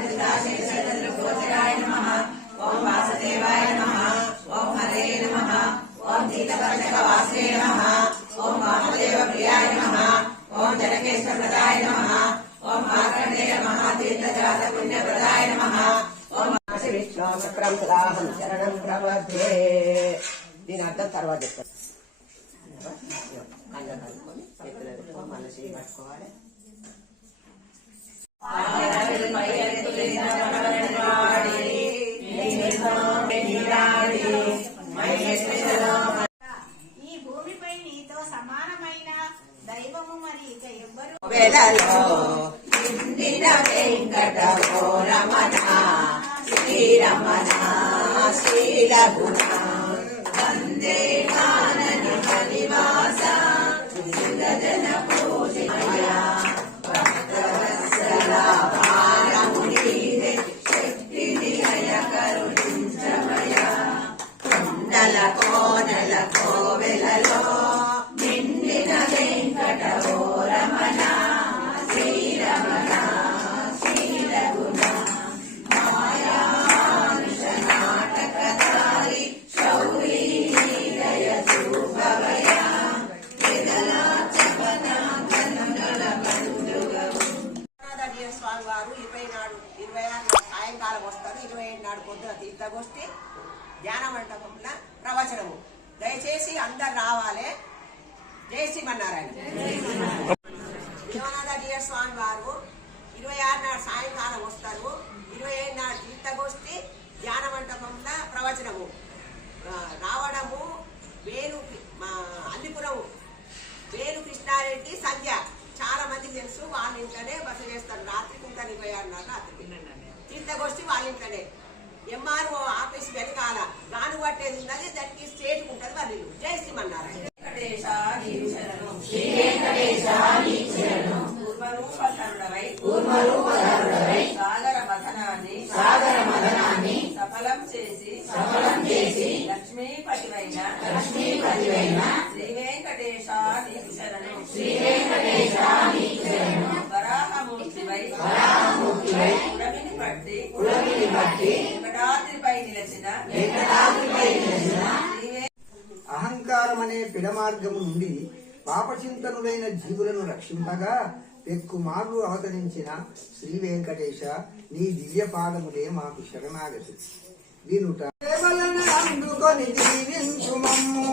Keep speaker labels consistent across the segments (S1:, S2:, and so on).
S1: విశ్వాసక్రం దీని అర్థం తర్వాత చెప్తాను కళ్ళ కలుపుకొని చేతులు పెట్టుకొని మళ్ళీ చేయి పట్టుకోవాలి
S2: ఈ భూమిపై నీతో సమానమైన దైవము మరి ఇక ఎవ్వరు
S1: వేలలో వెంకటో రమణ శ్రీరమణ శ్రీరఘుణ Vande ధ్యాన మండపంలో ప్రవచనము. దయచేసి అందరు రావాలి. జై శ్రీమన్నారాయణ. దేవనాథ డియర్ స్వామి వారు ఇరవై ఆరు నాడు సాయంకాలం వస్తారు. ఇరవై ఏడు నాడు తీర్థగోష్ఠి ధ్యాన మండపంలో ప్రవచనము. రావడము వేణు అల్లిపురము. వేణు కృష్ణారెడ్డి సంధ్య. చాలా మందికి తెలుసు వాళ్ళ ఇంట్లోనే బస చేస్తారు. రాత్రికి ఉంటారు ఇరవై ఆరున్నర రాత్రికి తీర్థగోష్ఠి వాళ్ళ ఇంట్లోనే. ఎంఆర్ఓ ఆఫీస్ వెనకాల గాను పట్టేది ఉన్నది దానికి స్టేట్ ఉంటుంది వాళ్ళు. ఇల్లు జై శ్రీమన్నారాయణ.
S3: పాపచింతనులైన జీవులను రక్షింపగా పెక్కుమార్లు అవతరించిన శ్రీ వెంకటేశ నీ దివ్య పాదములే మాకు శరణాగతి. వినుట. అందుకొని దీవించుమమ్ము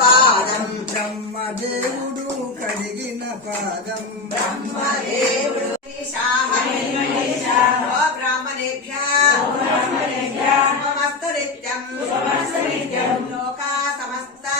S1: పాదం
S3: బ్రహ్మదేవుడు కడిగిన పాదం
S1: బ్రహ్మదేవుడు. బ్రాహ్మణేభ్య నిత్యం లోకా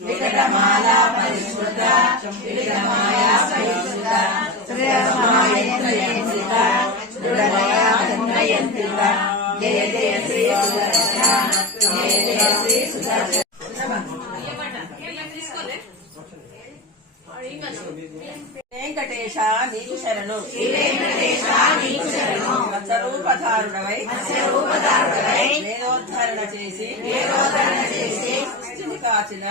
S1: వికటమాలా పరిశ్రుత వికటమాయా
S4: పరిశ్రుత శ్రేయమాయ వెంకటేశ నీకు శరణు. రూపధారుడవై వేదోద్ధరణ చేసి. కాచిన.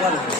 S5: 수고하셨습니다.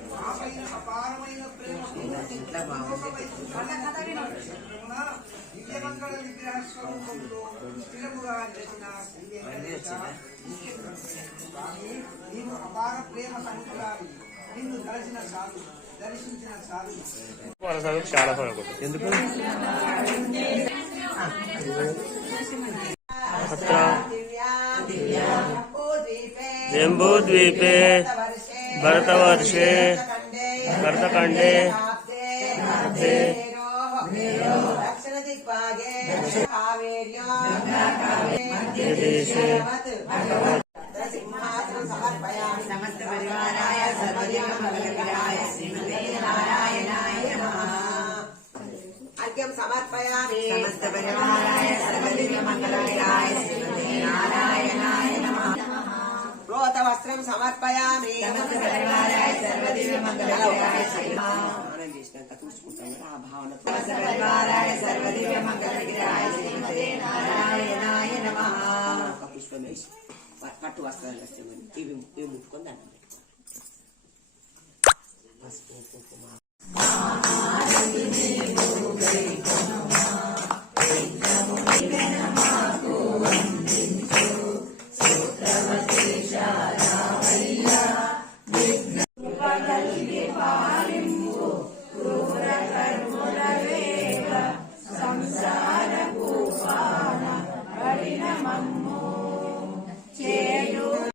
S3: అపారమైన ప్రేమ విజయమంగళ విగ్రహ స్వరూపంలో స్థిరముగా నిలిచిన స్వామి నీవు అపార ప్రేమ సముద్రాలు నిన్ను కలిసిన చాలు దర్శించిన చాలు
S5: చాలా ఎందుకు అత్ర జంబూద్వీపే భరతఖండే
S1: దక్షిణ దిగ్భాగే కావేర్యో
S5: దేశే
S1: సింహాసనం సమర్పయామి సమస్త పరివారాయ సర్వదేవమంగళకరాయ శ్రీమతే నారాయణాయ నమః అర్ఘ్యం సమర్పయామి సమస్త స్నానం చేసినాక చూసుకుంటాం ఆ భావనతో ఒక పట్టు వస్త్రాలు ఇవి ఇవి ముట్టుకొని దండం పెట్టుకోవాలి పసుపు కుంకుమ